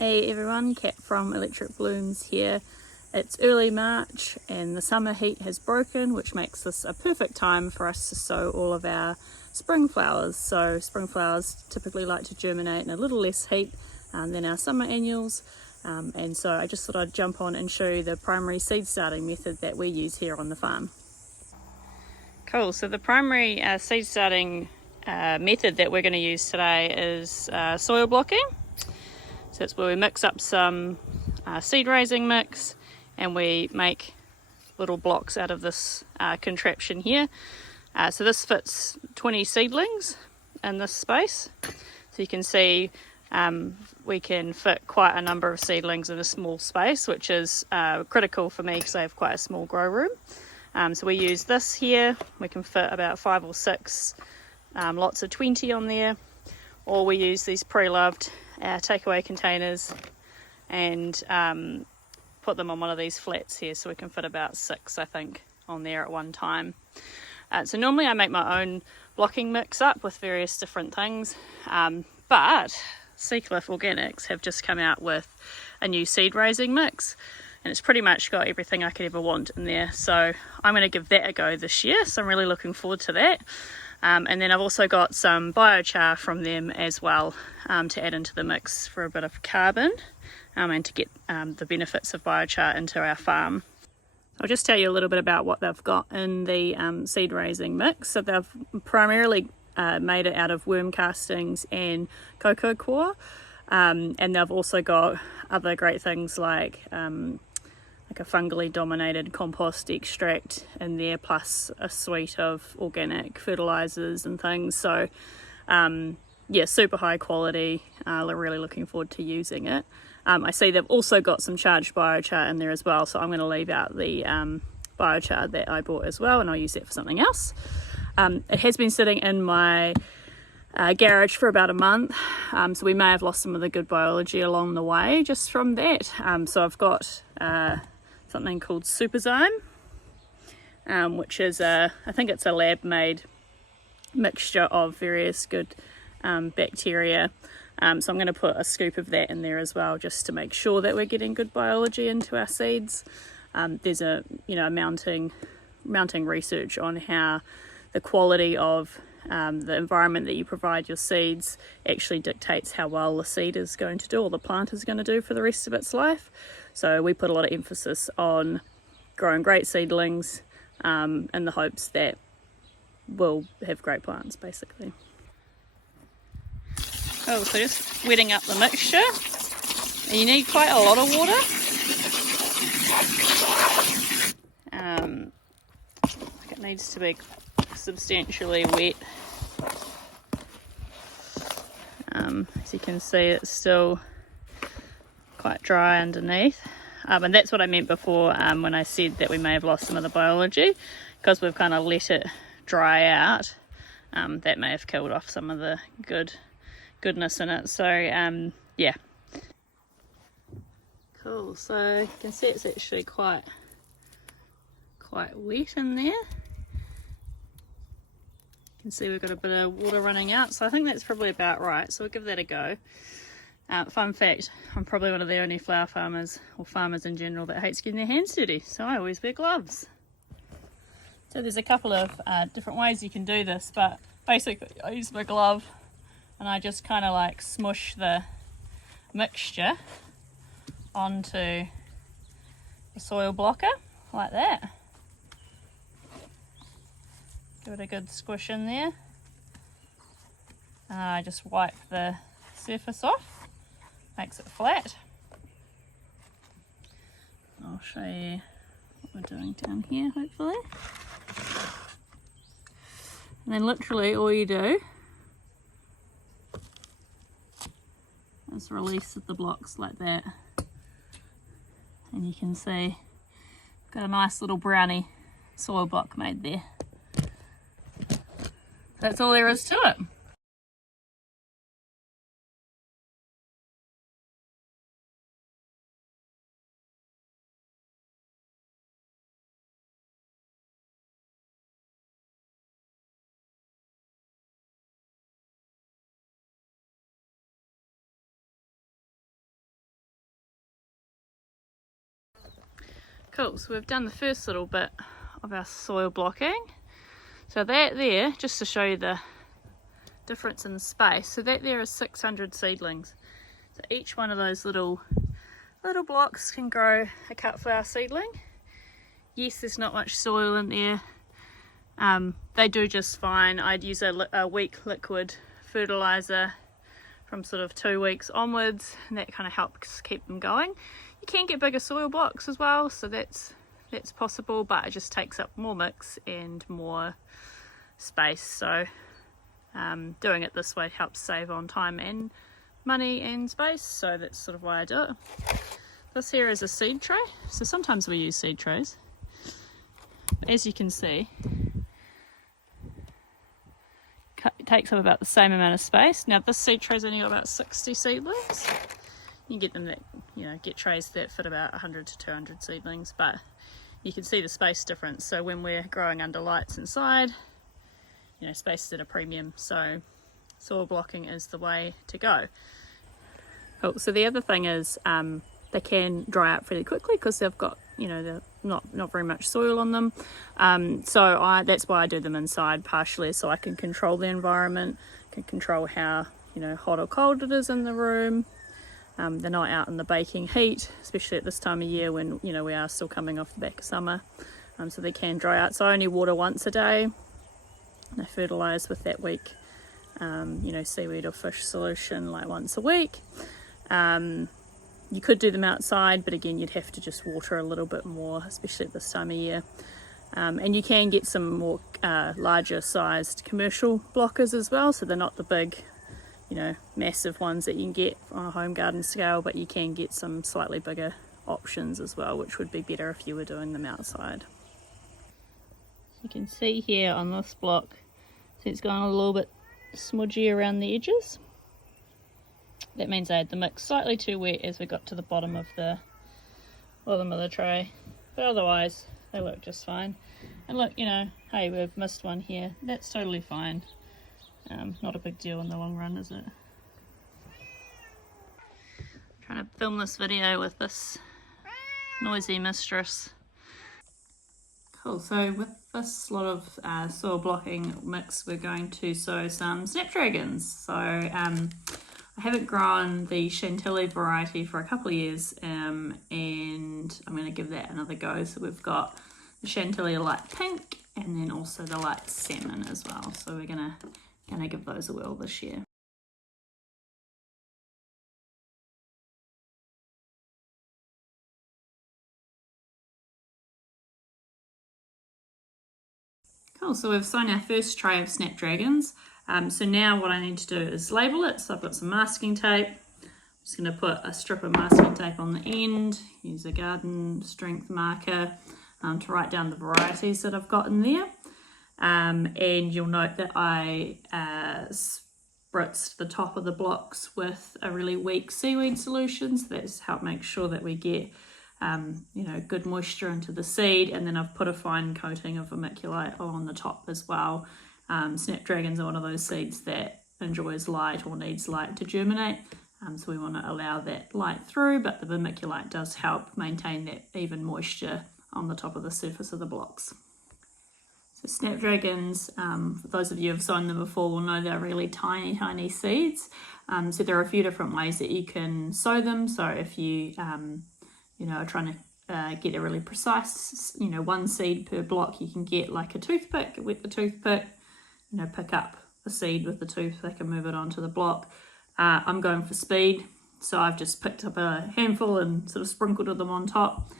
Hey everyone, Kat from Electric Blooms here. It's early March and the summer heat has broken, which makes this a perfect time for us to sow all of our spring flowers. So spring flowers typically like to germinate in a little less heat than our summer annuals. And so I just thought I'd jump on and show you the primary seed starting method that we use here on the farm. Cool, so the primary seed starting method that we're going to use today is soil blocking. So it's where we mix up some seed raising mix and we make little blocks out of this contraption here. So this fits 20 seedlings in this space. So you can see we can fit quite a number of seedlings in a small space, which is critical for me because I have quite a small grow room. So we use this here. We can fit about 5 or 6 lots of 20 on there, or we use these pre-loved takeaway containers and put them on one of these flats here, so we can fit about 6 I think on there at one time. So normally I make my own blocking mix up with various different things, but Seacliff Organics have just come out with a new seed raising mix and it's pretty much got everything I could ever want in there, so I'm going to give that a go this year, so I'm really looking forward to that. And then I've also got some biochar from them as well to add into the mix for a bit of carbon and to get the benefits of biochar into our farm. I'll just tell you a little bit about what they've got in the seed raising mix. So they've primarily made it out of worm castings and cocoa coir, and they've also got other great things like a fungally dominated compost extract in there, plus a suite of organic fertilizers and things. So yeah, super high quality. Really looking forward to using it. I see they've also got some charged biochar in there as well, so I'm going to leave out the biochar that I bought as well, and I'll use that for something else. It has been sitting in my garage for about a month, so we may have lost some of the good biology along the way just from that. So I've got something called Superzyme, which is I think it's a lab made mixture of various good bacteria. So I'm going to put a scoop of that in there as well, just to make sure that we're getting good biology into our seeds. There's a mounting research on how the quality of the environment that you provide your seeds actually dictates how well the seed is going to do, or the plant is going to do for the rest of its life. So we put a lot of emphasis on growing great seedlings in the hopes that we'll have great plants, basically. Oh, so just wetting up the mixture. You need quite a lot of water. It needs to be substantially wet. As you can see, it's still quite dry underneath, and that's what I meant before when I said that we may have lost some of the biology, because we've kind of let it dry out. That may have killed off some of the goodness in it. So yeah, cool. So you can see it's actually quite wet in there. You can see we've got a bit of water running out, so I think that's probably about right, so we'll give that a go. Fun fact, I'm probably one of the only flower farmers, or farmers in general, that hates getting their hands dirty, so I always wear gloves. So there's a couple of different ways you can do this, but basically I use my glove and I just kind of like smush the mixture onto the soil blocker like that. Give it a good squish in there. And I just wipe the surface off, makes it flat. I'll show you what we're doing down here, hopefully. And then literally all you do is release the blocks like that. And you can see got a nice little brownie soil block made there. That's all there is to it. Cool, so we've done the first little bit of our soil blocking. So that there, just to show you the difference in space, so that there is 600 seedlings. So each one of those little blocks can grow a cut flower seedling. Yes, there's not much soil in there. They do just fine. I'd use a weak liquid fertilizer from sort of 2 weeks onwards, and that kind of helps keep them going. You can get bigger soil blocks as well, so that's possible, but it just takes up more mix and more space. So doing it this way helps save on time and money and space, so that's sort of why I do it. This here is a seed tray, so sometimes we use seed trays. As you can see, it takes up about the same amount of space. Now this seed tray's only got about 60 seedlings. You can get them that, get trays that fit about 100 to 200 seedlings, but you can see the space difference. So when we're growing under lights inside, space is at a premium, so soil blocking is the way to go. Oh, so the other thing is they can dry out fairly quickly because they've got, they're not very much soil on them. So that's why I do them inside partially, so I can control the environment, can control how, hot or cold it is in the room. They're not out in the baking heat, especially at this time of year when, we are still coming off the back of summer. So they can dry out. So I only water once a day. I fertilise with that weak, seaweed or fish solution like once a week. You could do them outside, but again, you'd have to just water a little bit more, especially at this time of year. And you can get some more larger sized commercial blockers as well. So they're not the big, massive ones that you can get on a home garden scale, but you can get some slightly bigger options as well, which would be better if you were doing them outside. You can see here on this block, so it's gone a little bit smudgy around the edges. That means I had the mix slightly too wet as we got to the bottom of the tray, but otherwise they work just fine. And look, hey, we've missed one here. That's totally fine. Not a big deal in the long run, is it? I'm trying to film this video with this noisy mistress. Cool, so with this lot of soil blocking mix, we're going to sow some snapdragons. So I haven't grown the Chantilly variety for a couple of years, and I'm going to give that another go. So we've got the Chantilly light pink and then also the light salmon as well. So we're gonna give those a whirl this year. Cool, so we've sown our first tray of snapdragons. So now what I need to do is label it. So I've got some masking tape. I'm just going to put a strip of masking tape on the end, use a garden strength marker to write down the varieties that I've got in there. And you'll note that I spritzed the top of the blocks with a really weak seaweed solution. So that's helped make sure that we get good moisture into the seed, and then I've put a fine coating of vermiculite on the top as well. Snapdragons are one of those seeds that enjoys light or needs light to germinate, so we want to allow that light through, but the vermiculite does help maintain that even moisture on the top of the surface of the blocks. So snapdragons, for those of you who have sown them before, will know they're really tiny seeds. So there are a few different ways that you can sow them. So if you are trying to get a really precise, one seed per block, you can get like a toothpick, wet the toothpick, pick up the seed with the toothpick and move it onto the block. I'm going for speed, so I've just picked up a handful and sort of sprinkled them on top.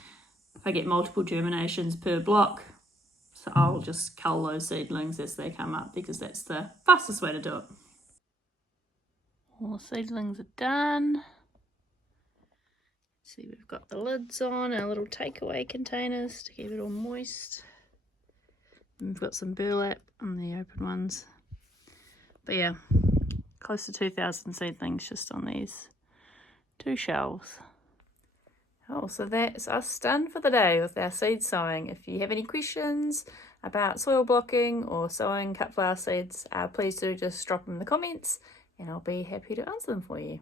If I get multiple germinations per block, so I'll just cull those seedlings as they come up, because that's the fastest way to do it. All the seedlings are done. See, we've got the lids on, our little takeaway containers to keep it all moist. And we've got some burlap on the open ones. But yeah, close to 2,000 seedlings just on these 2 shelves. Oh, so that's us done for the day with our seed sowing. If you have any questions about soil blocking or sowing cut flower seeds, please do just drop them in the comments and I'll be happy to answer them for you.